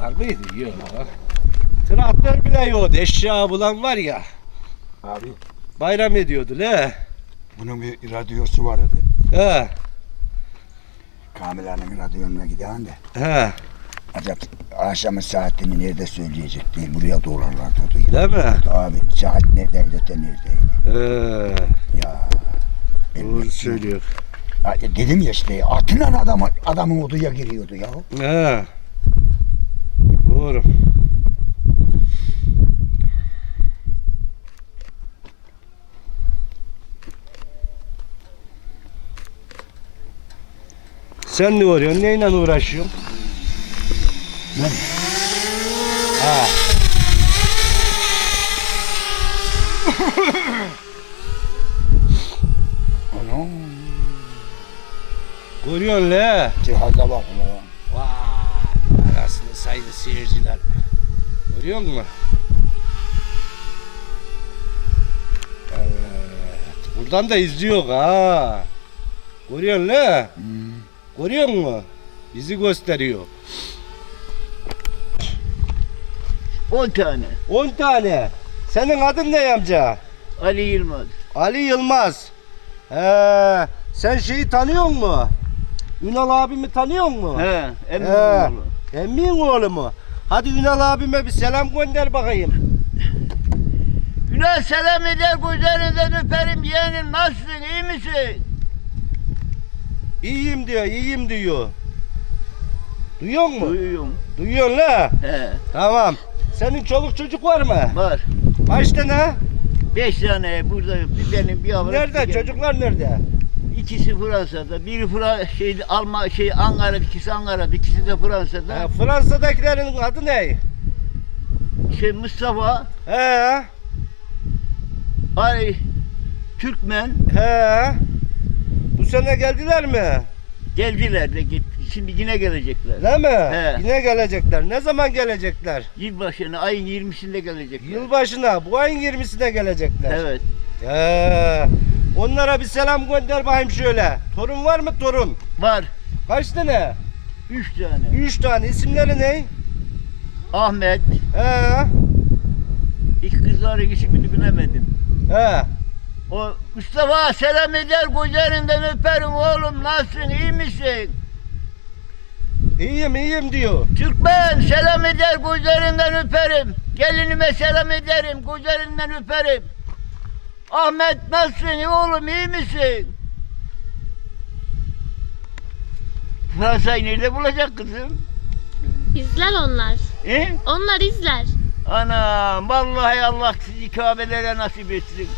Var mıydı? Yok. Traktör bile yoktu. Eşya bulan var ya. Abi Bayram ediyordu le. bunun bir radyosu vardı. He. Kamil Hanım'ın radyonuna giden de. He. Acaba akşamın saatini nerede söyleyecek değil. Buraya doğrarlar dedi. Değil mi? Abi saat neredeydi de neredeydi. He. Ya. Doğru söylüyor. E, Dedim ya işte atıyla adam, adamın odaya giriyordu ya. He. Doğru. Sen ne uğruyorsun? Neyle uğraşıyorsun? Ben Ha. Anam. Görüyorsun le. Cihaza bak sayılı seyirciler. Görüyor musun? Evet. Buradan da izliyor ha. Görüyorsun le. Hmm. Görüyor musun? Bizi gösteriyor. 10 tane. 10 tane. Senin adın ne amca? Ali Yılmaz. Ali Yılmaz. He, sen şeyi tanıyor musun? Ünal abimi tanıyor musun? He, emin He. Emin oğlu mu? Hadi Ünal abime bir selam gönder bakayım. Günah selam eder gözlerinden öperim yeğenim nasılsın iyi misin? İyiyim diyor, iyiyim diyor. Duyuyor musun? Duyuyorum. Duyuyorsun la. He, Tamam. Senin çoluk çocuk var mı? var. Kaç tane? Beş tane burada bir benim bir yavrum. Nerede? Çocuklar nerede? İkisi Fransa'da. Biri Fra şey Alman şey Ankara'da, ikisi Ankara'da, ikisi de Fransa'da. Ha, Fransa'dakilerin adı ne? Şey Mustafa, He, Ali Türkmen he. Bu sene geldiler mi? geldiler de git. Şimdi yine gelecekler. Değil mi? He. Yine gelecekler. Ne zaman gelecekler? Yılbaşına ayın 20'sinde gelecekler. Yılbaşına, bu ayın 20'sine gelecekler. Evet. He. Onlara bir selam gönder bakayım şöyle. Torun var mı torun? Var. Kaç tane? Üç tane. Üç tane. İsimleri ne? Ahmet. He. İlk kızların ismini bilemedim. He. O Mustafa selam eder gözlerinden öperim oğlum nasılsın iyi misin? İyiyim iyiyim diyor. Türkmen selam eder gözlerinden öperim. Gelinime selam ederim gözlerinden öperim. Ahmet nasılsın oğlum iyi misin? Fransa'yı nerede bulacak kızım? İzler onlar. He? Onlar izler. Anam vallahi Allah sizi Kabe'lere nasip etsin.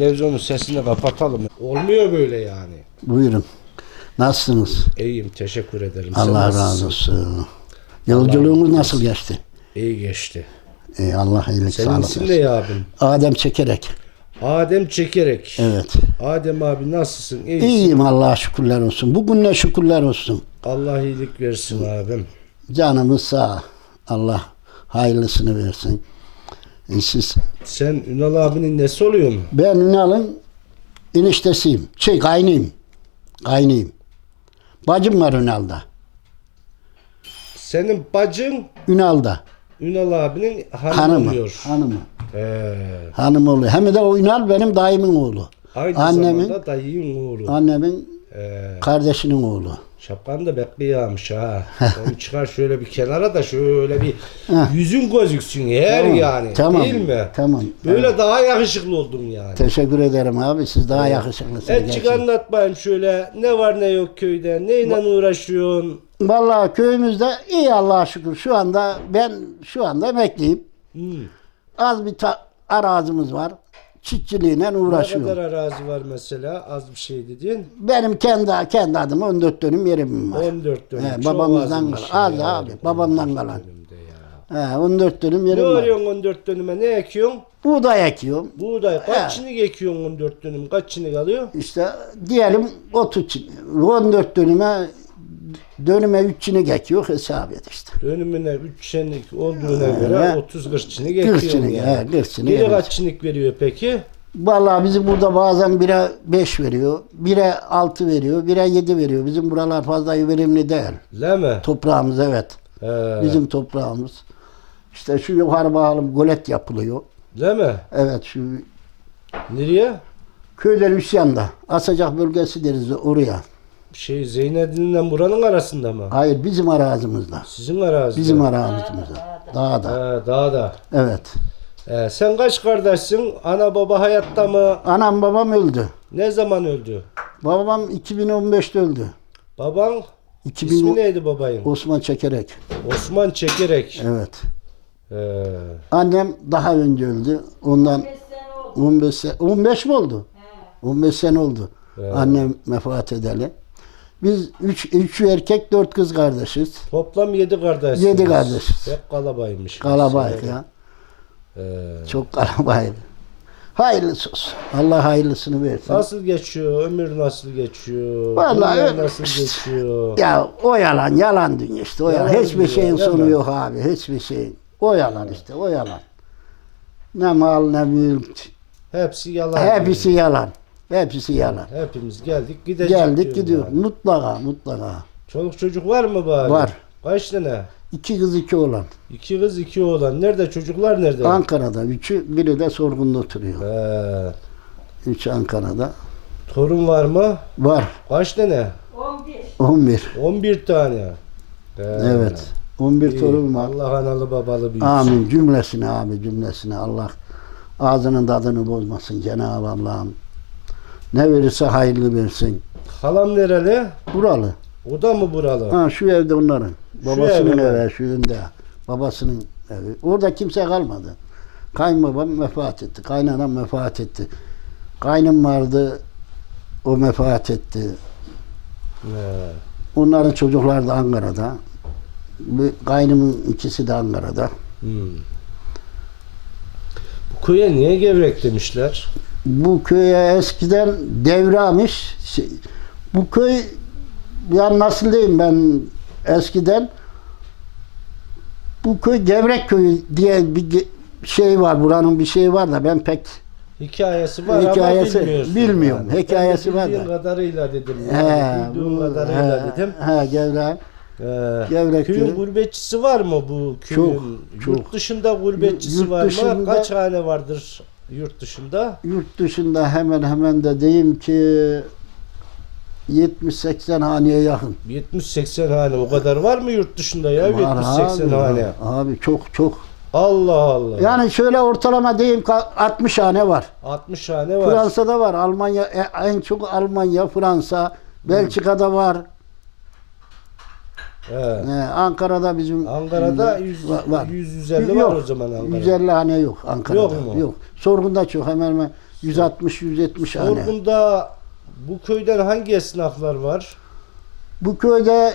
Televizyonun sesini kapatalım. Olmuyor böyle yani. Buyurun. Nasılsınız? İyiyim teşekkür ederim. Sen Allah nasılsın? razı olsun. Yolculuğunuz nasıl geçti? İyi geçti. Ee, Allah iyilik Senin sağlık isim ne versin. ya abim? Adem çekerek. Adem Çekerek. Evet. Adem abi nasılsın? İyisin. İyiyim Allah'a şükürler olsun. Bugün ne şükürler olsun. Allah iyilik versin abim. Canımız sağ. Allah hayırlısını versin. Ee, Siz, Sen Ünal abinin nesi oluyor mu? ben Ünal'ın eniştesiyim. Şey kaynıyım. Kaynıyım. Bacım var Ünal'da. Senin bacın Ünal'da. Ünal abinin hanımı Hanımı. oluyor. Hanımı. He. Hanım oluyor. Hem de o Ünal benim dayımın oğlu. Aynı Annemin zamanda dayının oğlu. annemin He. kardeşinin oğlu. Şapkan da bekliyormuş ha. Onu çıkar şöyle bir kenara da şöyle bir Heh. yüzün gözüksün her Tamam, yani. tamam, Değil mi? tamam, Böyle evet. daha yakışıklı oldun yani. Teşekkür ederim abi. Siz daha yakışıklısınız. Etçik gerçekten. anlat bakayım şöyle ne var ne yok köyde neyle uğraşıyorsun? Vallahi köyümüzde iyi Allah'a şükür. Şu anda ben şu anda emekliyim. Hmm. Az bir ta- arazimiz var. Çiftçiliğine Ne uğraşıyorum. kadar arazi var mesela az bir şey dedin. Benim kendi kendi adıma 14 dönüm yerim var. 14 dönüm. He, babamızdan kalan. Az ya. abi. Babamdan kalan. He, 14 dönüm Ne yerim var. arıyorsun 14 dönüme ne ekiyorsun? Buğday ekiyorum. Buğday He. kaçını ekiyorsun 14 dönüm kaçını kalıyor? İşte diyelim 30 14 dönüme dönüme 3 çinik ekiyor hesap et işte. Dönümüne 3 çenik olduğuna göre He. 30 40 çinik 40 ekiyorsun çinik, yani. he, 40 çinik evet. kaç çinik veriyor peki? Vallahi bizim burada bazen 1'e 5 veriyor, 1'e 6 veriyor, 1'e 7 veriyor. Bizim buralar fazla verimli değil. Değil mi? Toprağımız evet. He. Bizim toprağımız. İşte şu yukarı bakalım golet yapılıyor. Değil mi? Evet şu Nereye? köyler üsyanda. Asacak bölgesi deriz oraya. Şey Zeynep'inle buranın arasında mı? Hayır bizim arazimizde. Sizin arazide. Bizim arazimizde. Dağda. He, dağda. Evet. He, sen kaç kardeşsin? Ana baba hayatta mı? Anam babam öldü. Ne zaman öldü? Babam 2015'te öldü. Baban 2000 ismi neydi babayın? Osman Çekerek. Osman Çekerek. Evet. He. Annem daha önce öldü. Ondan 15 sene, 15 mi oldu? 15 sene oldu. Annem vefat edeli. Biz 3 3 erkek 4 kız kardeşiz. Toplam 7 kardeşsiniz. Yedi kardeşiz. Hep kalabaymış. Kalabalık ya. He. Çok kalabalık. Hayırlısı olsun. Allah hayırlısını versin. Nasıl geçiyor? Ömür nasıl geçiyor? Vallahi Dünya nasıl işte. geçiyor? Ya o yalan yalan dünya işte. O yalan. Yalan Hiçbir şeyin değil sonu yok abi. Hiçbir şeyin. O yalan işte. O yalan. Ne mal ne mülk. Hepsi yalan. Hepsi yalan. Hepsi yalan. Hepimiz geldik gidecek. Geldik gidiyor. yani. Mutlaka mutlaka. Çoluk çocuk var mı bari? Var. Kaç tane? İki kız iki oğlan. İki kız iki oğlan. Nerede çocuklar nerede? Ankara'da üçü, biri de sorgunda oturuyor. He. Üç Ankara'da. Torun var mı? Var. Kaç tane? 11. 11 tane. He. Evet. 11 İyi. torun var. Allah analı babalı büyüsün. Amin. Cümlesine abi cümlesine. Allah ağzının tadını bozmasın Cenab-ı Allah'ım. Ne verirse hayırlı versin. Halam nereli? Buralı. O da mı buralı? Ha şu evde onların. Babasının evde mi? evi şu önde. Babasının evi. Orada kimse kalmadı. Kayınbabam vefat etti. Kaynanam vefat etti. Kaynım vardı. O vefat etti. He. Onların çocukları da Ankara'da. Kaynımın ikisi de Ankara'da. Hmm. Bu köye niye gevrek demişler? Bu köye eskiden devramış. Şey, Bu köy ya nasıl diyeyim ben eskiden bu köy Gevrek köyü diye bir şey var buranın bir şey var da ben pek Hikayesi var Hikayesi- ama bilmiyorsun. bilmiyorum. yani. Hikayesi var da. kadarıyla dedim. he, Yani. Bildiğim bu, kadarıyla he, dedim. he, Gevrek Ee, Gevrek köyün köyü. gurbetçisi var mı bu köyün? Çok, çok. Yurt dışında gurbetçisi Yurt var mı? dışında- Kaç hane vardır yurt dışında? yurt dışında hemen hemen de diyeyim ki 70-80 haneye yakın. 70-80 hane o kadar var mı yurt dışında ya? Var 70-80 abi, hane. Abi çok çok. Allah Allah. Yani şöyle ortalama diyeyim ki 60 hane var. 60 hane var. Fransa'da var. Almanya e- en çok Almanya, Fransa, Belçika'da var. He. Ee, Ankara'da bizim Ankara'da 100, var. var. 150 Yok, var o zaman Ankara'da. 150 hane yok Ankara'da. Yok mu? Sorgun'da çok hemen hemen 160 170 hane. Sorgun'da bu köyden hangi esnaflar var? Bu köyde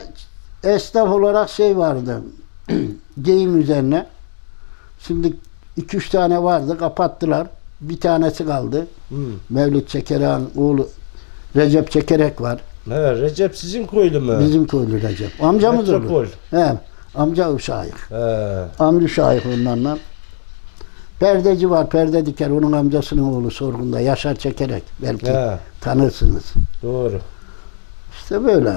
esnaf olarak şey vardı. Geyim üzerine. Şimdi 2-3 tane vardı. Kapattılar. Bir tanesi kaldı. Hmm. Mevlüt Çekerek'in oğlu Recep Çekerek var. Evet, Recep sizin köylü mü? Bizim köylü Recep. Amcamız olur. Metropol. He, amca uşağı. He. Amca uşağı onlarla. Perdeci var, perde diker. Onun amcasının oğlu sorgunda. Yaşar Çekerek. Belki He. tanırsınız. Doğru. İşte böyle.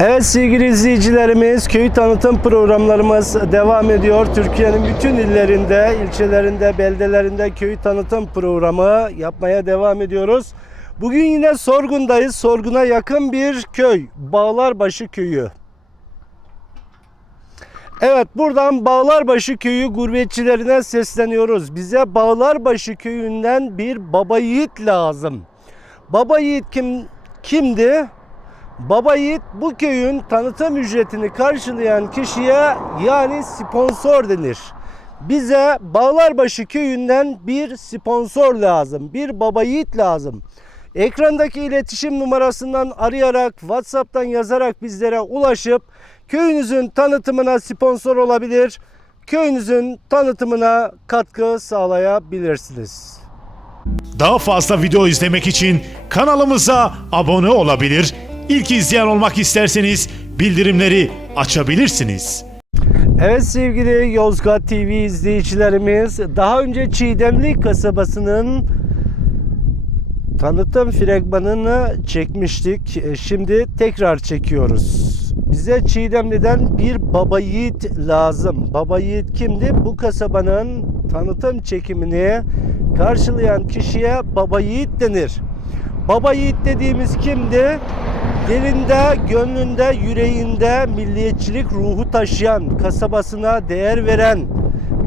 Evet sevgili izleyicilerimiz köy tanıtım programlarımız devam ediyor. Türkiye'nin bütün illerinde, ilçelerinde, beldelerinde köy tanıtım programı yapmaya devam ediyoruz. Bugün yine Sorgun'dayız. Sorgun'a yakın bir köy. Bağlarbaşı köyü. Evet buradan Bağlarbaşı köyü gurbetçilerine sesleniyoruz. Bize Bağlarbaşı köyünden bir baba yiğit lazım. Baba yiğit kim kimdi? Baba Yiğit bu köyün tanıtım ücretini karşılayan kişiye yani sponsor denir. Bize Bağlarbaşı köyünden bir sponsor lazım. Bir baba yiğit lazım. Ekrandaki iletişim numarasından arayarak, WhatsApp'tan yazarak bizlere ulaşıp köyünüzün tanıtımına sponsor olabilir. Köyünüzün tanıtımına katkı sağlayabilirsiniz. Daha fazla video izlemek için kanalımıza abone olabilir, ilk izleyen olmak isterseniz bildirimleri açabilirsiniz. Evet sevgili Yozgat TV izleyicilerimiz daha önce Çiğdemli kasabasının tanıtım fragmanını çekmiştik. E, Şimdi tekrar çekiyoruz. Bize Çiğdemli'den bir baba yiğit lazım. Baba yiğit kimdi? Bu kasabanın tanıtım çekimini karşılayan kişiye baba yiğit denir. Baba yiğit dediğimiz kimdi? Dilinde, gönlünde, yüreğinde milliyetçilik ruhu taşıyan, kasabasına değer veren,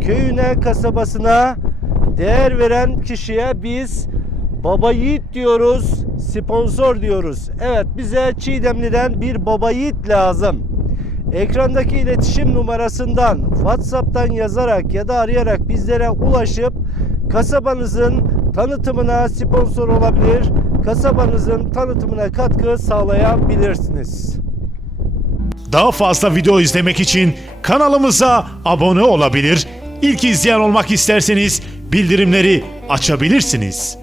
köyüne, kasabasına değer veren kişiye biz baba yiğit diyoruz, sponsor diyoruz. Evet bize Çiğdemli'den bir baba yiğit lazım. Ekrandaki iletişim numarasından WhatsApp'tan yazarak ya da arayarak bizlere ulaşıp kasabanızın tanıtımına sponsor olabilir, kasabanızın tanıtımına katkı sağlayabilirsiniz. Daha fazla video izlemek için kanalımıza abone olabilir, ilk izleyen olmak isterseniz bildirimleri açabilirsiniz.